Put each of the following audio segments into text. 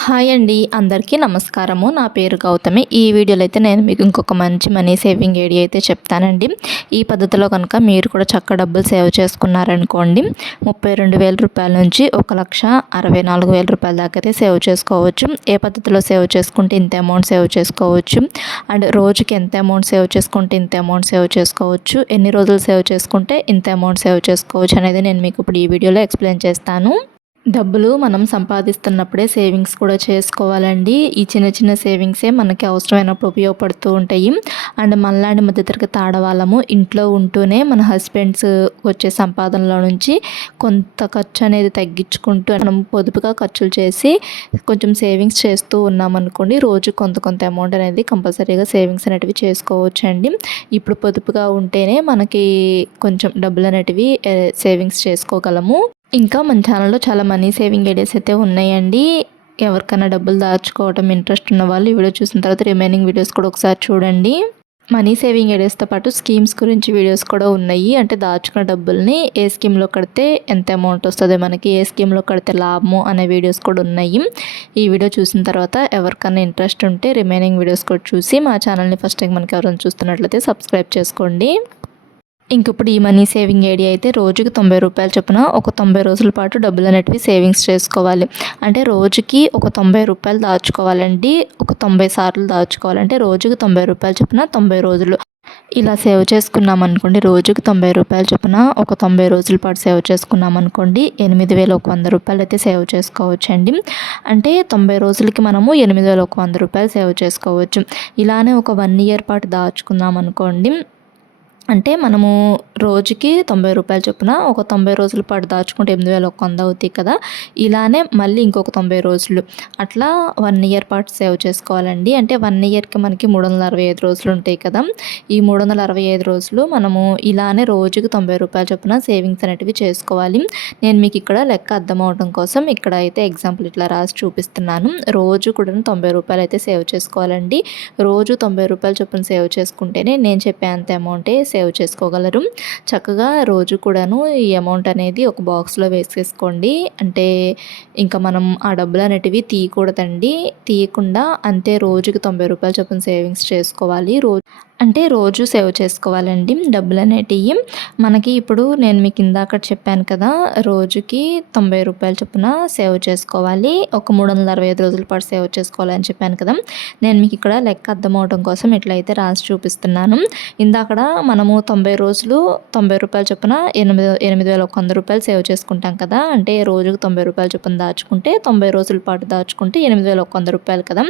Hi అండి, అందరికీ నమస్కారము. నా పేరు గౌతమి. ఈ వీడియోలో అయితే నేను మీకు ఇంకొక మంచి మనీ సేవింగ్ ఐడియా అయితే చెప్తానండి. ఈ పద్ధతిలో కనుక మీరు కూడా చక్కగా డబ్బులు సేవ్ చేసుకున్నారనుకోండి, 32,000 రూపాయల నుంచి 1,64,000 రూపాయల దాకా అయితే సేవ్ చేసుకోవచ్చు. ఏ పద్ధతిలో సేవ్ చేసుకుంటే ఇంత అమౌంట్ సేవ్ చేసుకోవచ్చు, అండ్ రోజుకి ఎంత అమౌంట్ సేవ్ చేసుకుంటే ఇంత అమౌంట్ సేవ్ చేసుకోవచ్చు, ఎన్ని రోజులు సేవ్ చేసుకుంటే ఇంత అమౌంట్ సేవ్ చేసుకోవచ్చు అనేది నేను మీకు ఇప్పుడు ఈ వీడియోలో ఎక్స్ప్లెయిన్ చేస్తాను. డబ్బులు మనం సంపాదిస్తున్నప్పుడే సేవింగ్స్ కూడా చేసుకోవాలండి. ఈ చిన్న చిన్న సేవింగ్సే మనకి అవసరమైనప్పుడు ఉపయోగపడుతూ ఉంటాయి. అండ్ మనలాంటి మధ్యతరగతి ఆడవాళ్ళము ఇంట్లో ఉంటూనే మన హస్బెండ్స్ వచ్చే సంపాదనలో నుంచి కొంత ఖర్చు అనేది తగ్గించుకుంటూ మనం పొదుపుగా ఖర్చులు చేసి కొంచెం సేవింగ్స్ చేస్తూ ఉన్నామనుకోండి, రోజు కొంత కొంత అమౌంట్ అనేది కంపల్సరీగా సేవింగ్స్ అనేటివి చేసుకోవచ్చండి. ఇప్పుడు పొదుపుగా ఉంటేనే మనకి కొంచెం డబ్బులు అనేటివి సేవింగ్స్ చేసుకోగలము. ఇంకా మన ఛానల్లో చాలా మనీ సేవింగ్ ఐడియాస్ అయితే ఉన్నాయండి. ఎవరికైనా డబ్బులు దాచుకోవడం ఇంట్రెస్ట్ ఉన్న వాళ్ళు ఈ వీడియో చూసిన తర్వాత రిమైనింగ్ వీడియోస్ కూడా ఒకసారి చూడండి. మనీ సేవింగ్ ఐడియాస్తో పాటు స్కీమ్స్ గురించి వీడియోస్ కూడా ఉన్నాయి. అంటే దాచుకున్న డబ్బుల్ని ఏ స్కీమ్లో కడితే ఎంత అమౌంట్ వస్తుంది, మనకి ఏ స్కీమ్లో కడితే లాభము అనే వీడియోస్ కూడా ఉన్నాయి. ఈ వీడియో చూసిన తర్వాత ఎవరికైనా ఇంట్రెస్ట్ ఉంటే రిమైనింగ్ వీడియోస్ కూడా చూసి మా ఛానల్ని ఫస్ట్ టైం మనకి ఎవరైనా చూస్తున్నట్లయితే సబ్స్క్రైబ్ చేసుకోండి. ఇప్పుడు ఈ మనీ సేవింగ్ ఐడియా అయితే రోజుకి 90 రూపాయలు చొప్పున ఒక 90 రోజుల పాటు డబ్బులు అనేటివి సేవింగ్స్ చేసుకోవాలి. అంటే రోజుకి ఒక 90 రూపాయలు దాచుకోవాలండి. ఒక 90 సార్లు దాచుకోవాలంటే రోజుకి 90 రూపాయలు చొప్పున 90 రోజులు ఇలా సేవ్ చేసుకున్నాం అనుకోండి. రోజుకి 90 రూపాయలు చొప్పున ఒక 90 రోజుల పాటు సేవ్ చేసుకున్నాం అనుకోండి, 8,100 రూపాయలు అయితే సేవ్ చేసుకోవచ్చండి. అంటే 90 రోజులకి మనము 8,100 రూపాయలు సేవ్ చేసుకోవచ్చు. ఇలానే ఒక 1 ఇయర్ పాటు దాచుకున్నాం అనుకోండి, అంటే మనము రోజుకి 90 రూపాయలు చొప్పున ఒక 90 రోజుల పాటు దాచుకుంటే 8,100 అవుతాయి కదా. ఇలానే మళ్ళీ ఇంకొక 90 రోజులు అట్లా 1 ఇయర్ పాటు సేవ్ చేసుకోవాలండి. అంటే 1 ఇయర్కి మనకి 365 రోజులు ఉంటాయి కదా. ఈ 365 రోజులు మనము ఇలానే రోజుకి 90 రూపాయలు చొప్పున సేవింగ్స్ అనేటివి చేసుకోవాలి. నేను మీకు ఇక్కడ లెక్క అర్థం అవడం కోసం ఇక్కడ అయితే ఎగ్జాంపుల్ ఇట్లా రాసి చూపిస్తున్నాను. రోజు కూడా 90 రూపాయలు అయితే సేవ్ చేసుకోవాలండి. రోజు 90 రూపాయలు చొప్పున సేవ్ చేసుకుంటేనే నేను చెప్పే అంత అమౌంటే సేవ్ చేసుకోగలరు. చక్కగా రోజు కూడాను ఈ అమౌంట్ అనేది ఒక బాక్స్లో వేసేసుకోండి. అంటే ఇంకా మనం ఆ డబ్బులు అనేటివి తీయకూడదండి. తీయకుండా అంతే రోజుకి 90 రూపాయలు చొప్పున సేవింగ్స్ చేసుకోవాలి. అంటే రోజు సేవ్ చేసుకోవాలండి డబ్బులు అనేటివి. మనకి ఇప్పుడు నేను మీకు ఇందాక చెప్పాను కదా, రోజుకి 90 రూపాయలు చొప్పున సేవ్ చేసుకోవాలి. ఒక 365 రోజుల పాటు సేవ్ చేసుకోవాలని చెప్పాను కదా. నేను మీకు ఇక్కడ లెక్క అర్థం అవడం కోసం ఇట్లయితే రాసి చూపిస్తున్నాను. ఇందాకడ మనము 90 రోజులు 90 రూపాయలు చొప్పున 8,100 రూపాయలు సేవ్ చేసుకుంటాం కదా. అంటే రోజుకు 90 రూపాయలు చొప్పున దాచుకుంటే 90 రోజుల పాటు దాచుకుంటే 8,100 రూపాయలు కదా.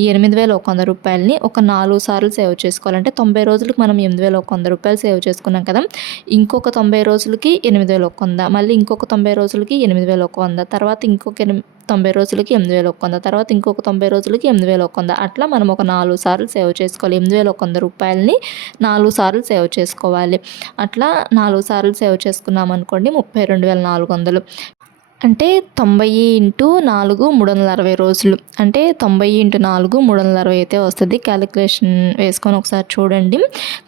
ఈ 8,100 రూపాయలని ఒక 4 సార్లు సేవ్ చేసుకోవాలంటే 90 రోజులకు మనం 8,100 రూపాయలు సేవ్ చేసుకున్నాం కదా. ఇంకొక 90 రోజులకి 8,100, మళ్ళీ ఇంకొక 90 రోజులకి 8,100, తర్వాత ఇంకొక 90 రోజులకి 8,100, తర్వాత ఇంకొక 90 రోజులకి 8,100, అట్లా మనం ఒక 4 సార్లు సేవ్ చేసుకోవాలి. 8,100 రూపాయలని 4 సార్లు సేవ్ చేసుకోవాలి. అట్లా 4 సార్లు సేవ్ చేసుకున్నాం అనుకోండి 32,400. అంటే 90 × 4 360 రోజులు. అంటే 90 × 4 360 అయితే వస్తుంది. క్యాలిక్యులేషన్ వేసుకొని ఒకసారి చూడండి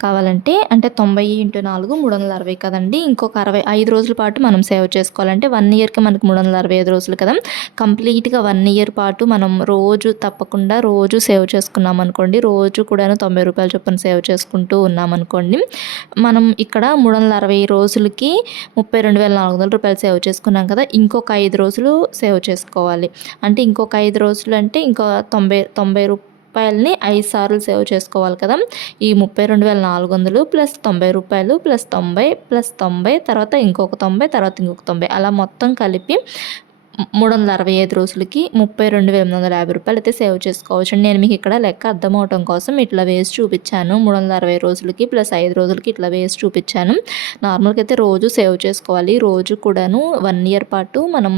కావాలంటే. అంటే 90 × 4 360 కదండి. ఇంకొక 65 రోజుల పాటు మనం సేవ్ చేసుకోవాలంటే 1 ఇయర్కి మనకు 365 రోజులు కదా. కంప్లీట్గా 1 ఇయర్ పాటు మనం రోజు తప్పకుండా రోజు సేవ్ చేసుకున్నాం అనుకోండి, రోజు కూడా 90 రూపాయలు చొప్పున సేవ్ చేసుకుంటూ ఉన్నామనుకోండి, మనం ఇక్కడ 360 రోజులకి 32,400 రూపాయలు సేవ్ చేసుకున్నాం కదా. ఇంకొక 5 రోజులు సేవ్ చేసుకోవాలి. అంటే ఇంకొక 5 రోజులు అంటే ఇంకా 90 రూపాయలని 5 సార్లు సేవ్ చేసుకోవాలి కదా. ఈ 32,400 ప్లస్ 90 రూపాయలు ప్లస్ 90 ప్లస్ 90, తర్వాత ఇంకొక 90, తర్వాత ఇంకొక 90, అలా మొత్తం కలిపి 365 రోజులకి 32,850 రూపాయలు అయితే సేవ్ చేసుకోవచ్చు. నేను మీకు ఇక్కడ లెక్క అర్థం అవడం కోసం ఇట్లా వేసి చూపించాను. 360 రోజులకి ప్లస్ 5 రోజులకి ఇట్లా వేసి చూపించాను. నార్మల్గా అయితే రోజు సేవ్ చేసుకోవాలి. రోజు కూడాను 1 ఇయర్ పాటు మనం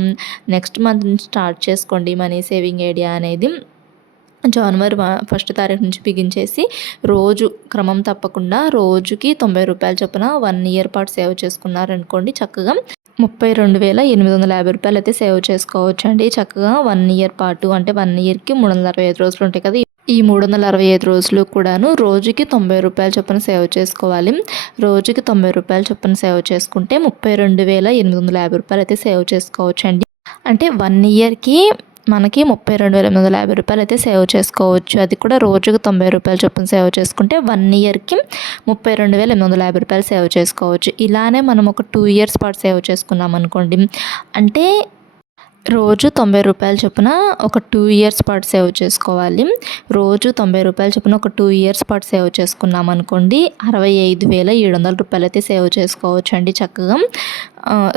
నెక్స్ట్ మంత్ నుంచి స్టార్ట్ చేసుకోండి మనీ సేవింగ్ ఐడియా అనేది. జనవరి 1 తారీఖు నుంచి బిగించేసి రోజు క్రమం తప్పకుండా రోజుకి 90 రూపాయలు చొప్పున 1 ఇయర్ పాటు సేవ్ చేసుకున్నారనుకోండి, చక్కగా 32,850 రూపాయలు అయితే సేవ్ చేసుకోవచ్చు అండి. చక్కగా 1 ఇయర్ పాటు. అంటే 1 ఇయర్కి 365 రోజులు ఉంటాయి కదా. ఈ 365 రోజులు కూడాను రోజుకి 90 రూపాయలు చొప్పున సేవ్ చేసుకోవాలి. రోజుకి 90 రూపాయలు చొప్పున సేవ్ చేసుకుంటే 32,850 రూపాయలు అయితే సేవ్ చేసుకోవచ్చు అండి. అంటే 1 ఇయర్కి మనకి 32,850 రూపాయలు అయితే సేవ్ చేసుకోవచ్చు. అది కూడా రోజుకు 90 రూపాయలు చొప్పున సేవ్ చేసుకుంటే 1 ఇయర్‌కి 32,850 రూపాయలు సేవ్ చేసుకోవచ్చు. ఇలానే మనం ఒక 2 ఇయర్స్ పాటు సేవ్ చేసుకున్నాం అనుకోండి, అంటే రోజు 90 రూపాయలు చొప్పున ఒక 2 ఇయర్స్ పాటు సేవ్ చేసుకోవాలి. రోజు 90 రూపాయలు చొప్పున ఒక 2 ఇయర్స్ పాటు సేవ్ చేసుకున్నాం అనుకోండి, 65,700 రూపాయలు అయితే సేవ్ చేసుకోవచ్చు అండి చక్కగా.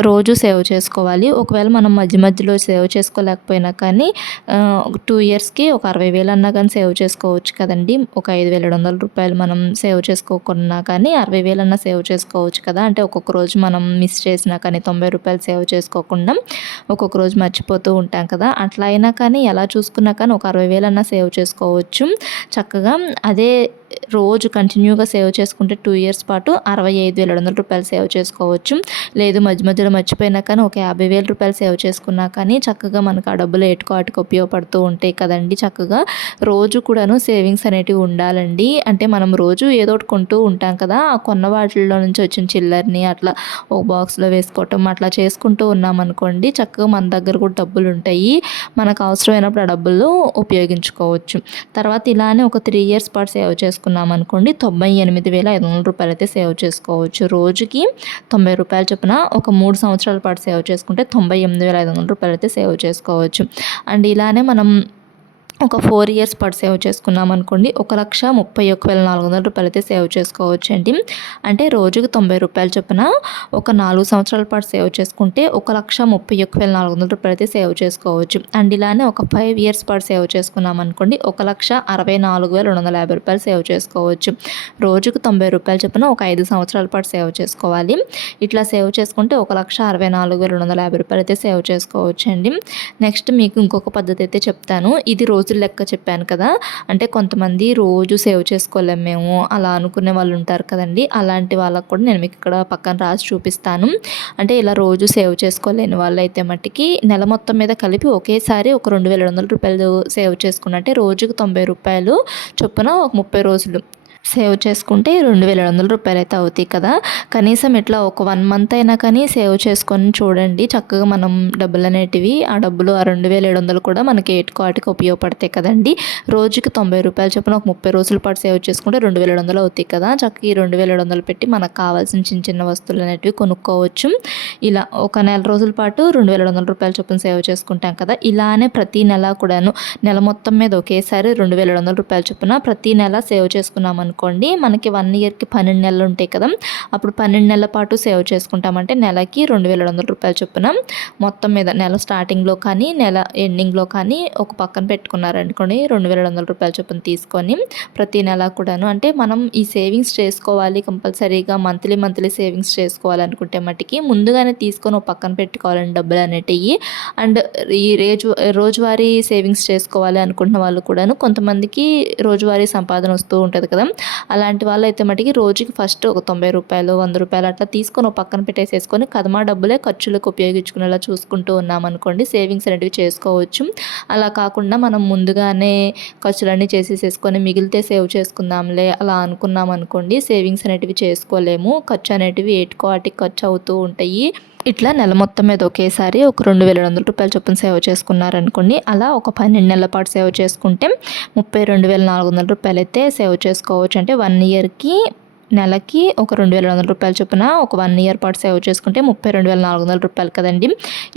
రోజు సేవ్ చేసుకోవాలి. ఒకవేళ మనం మధ్య మధ్యలో సేవ్ చేసుకోలేకపోయినా కానీ 2 ఇయర్స్‌కి ఒక 60,000 అన్నా కానీ సేవ్ చేసుకోవచ్చు కదండీ. ఒక 5,700 రూపాయలు మనం సేవ్ చేసుకోకున్నా కానీ 60,000 అన్నా సేవ్ చేసుకోవచ్చు కదా. అంటే ఒక్కొక్క రోజు మనం మిస్ చేసినా కానీ 90 రూపాయలు సేవ్ చేసుకోకుండా ఒక్కొక్క రోజు మర్చిపోతూ ఉంటాం కదా. అట్లా అయినా కానీ ఎలా చూసుకున్నా కానీ ఒక 60,000 అన్నా సేవ్ చేసుకోవచ్చు చక్కగా. అదే రోజు కంటిన్యూగా సేవ్ చేసుకుంటే 2 ఇయర్స్ పాటు 65,700 రూపాయలు సేవ్ చేసుకోవచ్చు. లేదు మధ్య మధ్యలో మర్చిపోయినా కానీ ఒక 50,000 రూపాయలు సేవ్ చేసుకున్నా కానీ చక్కగా మనకు ఆ డబ్బులు ఏటుకో ఆటుకు ఉపయోగపడుతూ ఉంటాయి కదండి. చక్కగా రోజు కూడాను సేవింగ్స్ అనేటివి ఉండాలండి. అంటే మనం రోజు ఏదో ఒకటి కొంటూ ఉంటాం కదా, ఆ కొన్న వాటిల్లో నుంచి వచ్చిన చిల్లరని అట్లా ఒక బాక్స్లో వేసుకోవటం అట్లా చేసుకుంటూ ఉన్నామనుకోండి, చక్కగా మన దగ్గర కూడా డబ్బులు ఉంటాయి. మనకు అవసరమైనప్పుడు ఆ డబ్బులు ఉపయోగించుకోవచ్చు. తర్వాత ఇలానే ఒక 3 ఇయర్స్ పాటు సేవ్ చేసుకున్నాం అనుకోండి, 98,500 రూపాయలు అయితే సేవ్ చేసుకోవచ్చు. రోజుకి 90 రూపాయలు చొప్పున ఒక 3 సంవత్సరాల పాటు సేవ్ చేసుకుంటే 98,500 రూపాయలు అయితే సేవ్ చేసుకోవచ్చు. అండ్ ఇలానే మనం ఒక 4 ఇయర్స్ పాటు సేవ్ చేసుకున్నాం అనుకోండి, 1,31,400 రూపాయలు అయితే సేవ్ చేసుకోవచ్చు అండి. అంటే రోజుకి 90 రూపాయలు చొప్పున ఒక 4 సంవత్సరాల పాటు సేవ్ చేసుకుంటే 1,31,400 రూపాయలు అయితే సేవ్ చేసుకోవచ్చు. అండ్ ఇలానే ఒక 5 ఇయర్స్ పాటు సేవ్ చేసుకున్నాం అనుకోండి, 1,64,250 రూపాయలు సేవ్ చేసుకోవచ్చు. రోజుకు 90 రూపాయలు చొప్పున ఒక 5 సంవత్సరాల పాటు సేవ్ చేసుకోవాలి. ఇట్లా సేవ్ చేసుకుంటే 1,64,250 రూపాయలు అయితే సేవ్ చేసుకోవచ్చు అండి. నెక్స్ట్ మీకు ఇంకొక పద్ధతి అయితే చెప్తాను. ఇది రోజుల లెక్క చెప్పాను కదా, అంటే కొంతమంది రోజు సేవ్ చేసుకోలేము మేము అలా అనుకునే వాళ్ళు ఉంటారు కదండి. అలాంటి వాళ్ళకు కూడా నేను మీకు ఇక్కడ పక్కన రాసి చూపిస్తాను. అంటే ఇలా రోజు సేవ్ చేసుకోలేని వాళ్ళు అయితే మట్టికి నెల మొత్తం మీద కలిపి ఒకేసారి ఒక 2,700 రూపాయలు సేవ్ చేసుకున్నట్టే రోజుకు 90 రూపాయలు చొప్పున ఒక 30 రోజులు సేవ్ చేసుకుంటే 2,700 రూపాయలు అయితే అవుతాయి కదా. కనీసం ఇట్లా ఒక 1 మంత్ అయినా కానీ సేవ్ చేసుకొని చూడండి. చక్కగా మనం డబ్బులు అనేటివి ఆ డబ్బులు ఆ 2,700 కూడా మనకి ఏటుకో ఆటికి ఉపయోగపడతాయి కదండి. రోజుకి 90 రూపాయలు చొప్పున ఒక 30 రోజుల పాటు సేవ్ చేసుకుంటే 2,700 అవుతాయి కదా. చక్కగా ఈ 2,700 పెట్టి మనకు కావాల్సిన చిన్న చిన్న వస్తువులు అనేటివి కొనుక్కోవచ్చు. ఇలా ఒక నెల రోజుల పాటు 2,700 రూపాయలు చొప్పున సేవ్ చేసుకుంటాం కదా. ఇలానే ప్రతి నెల కూడాను నెల మొత్తం మీద ఒకేసారి 2,700 రూపాయలు చొప్పున ప్రతి నెల సేవ్ చేసుకున్నాం అనుకోండి, మనకి 1 ఇయర్‌కి 12 నెలలు ఉంటాయి కదా. అప్పుడు 12 నెలల పాటు సేవ్ చేసుకుంటామంటే నెలకి 2,700 రూపాయలు చొప్పున మొత్తం మీద నెల స్టార్టింగ్లో కానీ నెల ఎండింగ్లో కానీ ఒక పక్కన పెట్టుకున్నారనుకోండి, 2,700 రూపాయలు చొప్పున తీసుకొని ప్రతి నెల కూడాను అంటే మనం ఈ సేవింగ్స్ చేసుకోవాలి కంపల్సరీగా మంత్లీ సేవింగ్స్ చేసుకోవాలనుకుంటే మట్టికి ముందుగానే తీసుకొని ఒక పక్కన పెట్టుకోవాలండి డబ్బులు అనేటివి. అండ్ ఈ రోజువారీ సేవింగ్స్ చేసుకోవాలి అనుకుంటున్న వాళ్ళు కూడాను కొంతమందికి రోజువారీ సంపాదన వస్తూ ఉంటుంది కదా. అలాంటి వాళ్ళు అయితే మటుకి రోజుకి ఫస్ట్ ఒక 90 రూపాయలు 100 రూపాయలు అట్లా తీసుకొని ఒక పక్కన పెట్టేసేసుకొని కదమా డబ్బులే ఖర్చులకు ఉపయోగించుకునేలా చూసుకుంటూ ఉన్నామనుకోండి, సేవింగ్స్ అనేటివి చేసుకోవచ్చు. అలా కాకుండా మనం ముందుగానే ఖర్చులన్నీ చేసేసేసుకొని మిగిలితే సేవ్ చేసుకుందాంలే అలా అనుకున్నాం అనుకోండి, సేవింగ్స్ అనేటివి చేసుకోలేము. ఖర్చు అనేటివి ఏటుకో వాటికి ఖర్చు అవుతూ ఉంటాయి. ఇట్లా నెల మొత్తం మీద ఒకేసారి ఒక 2,700 రూపాయలు చొప్పున సేవ్ చేసుకున్నారనుకోండి, అలా ఒక 12 నెలల పాటు సేవ్ చేసుకుంటే 32,400 రూపాయలు అయితే సేవ్ చేసుకోవచ్చు. అంటే 1 ఇయర్‌కి నెలకి ఒక 2,700 రూపాయలు చొప్పున ఒక 1 ఇయర్ పాటు సేవ్ చేసుకుంటే 32,400 రూపాయలు కదండి.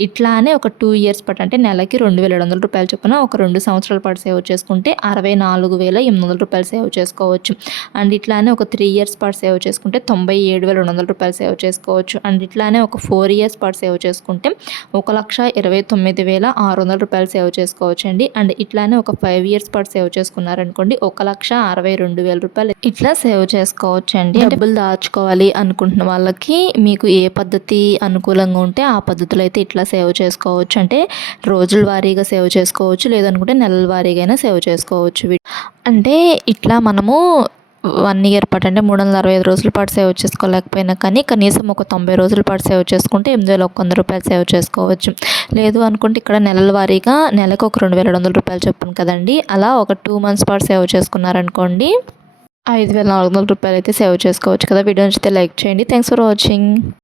ఇట్లానే ఒక 2 ఇయర్స్ పాటు అంటే నెలకి 2,700 రూపాయలు చొప్పున ఒక 2 సంవత్సరాల పాటు సేవ్ చేసుకుంటే 64,800 రూపాయలు సేవ్ చేసుకోవచ్చు. అండ్ ఇట్లానే ఒక 3 ఇయర్స్ పాటు సేవ్ చేసుకుంటే 97,200 రూపాయలు సేవ్ చేసుకోవచ్చు. అండ్ ఇట్లానే ఒక 4 ఇయర్స్ పాటు సేవ్ చేసుకుంటే 1,29,600 రూపాయలు సేవ్ చేసుకోవచ్చు అండి. అండ్ ఇట్లానే ఒక 5 ఇయర్స్ పాటు సేవ్ చేసుకున్నారనుకోండి 1,62,000 రూపాయలు ఇట్లా సేవ్ చేసుకోవచ్చు అండి. డబ్బులు దాచుకోవాలి అనుకుంటున్న వాళ్ళకి మీకు ఏ పద్ధతి అనుకూలంగా ఉంటే ఆ పద్ధతిలో అయితే ఇట్లా సేవ్ చేసుకోవచ్చు. అంటే రోజుల వారీగా సేవ్ చేసుకోవచ్చు, లేదనుకుంటే నెలల వారీగా అయినా సేవ్ చేసుకోవచ్చు. అంటే ఇట్లా మనము 1 ఇయర్ పాటు అంటే 365 రోజుల పాటు సేవ్ చేసుకోలేకపోయినా కానీ కనీసం ఒక 90 రోజుల పాటు సేవ్ చేసుకుంటే 8,100 రూపాయలు సేవ్ చేసుకోవచ్చు. లేదు అనుకుంటే ఇక్కడ నెలల వారీగా నెలకు ఒక 2,700 రూపాయలు చొప్పున కదండి, అలా ఒక 2 మంత్స్ పాటు సేవ్ చేసుకున్నారనుకోండి 5,400 రూపాయలు అయితే సేవ్ చేసుకోవచ్చు కదా. వీడియో నచ్చితే లైక్ చేయండి. Thanks for watching.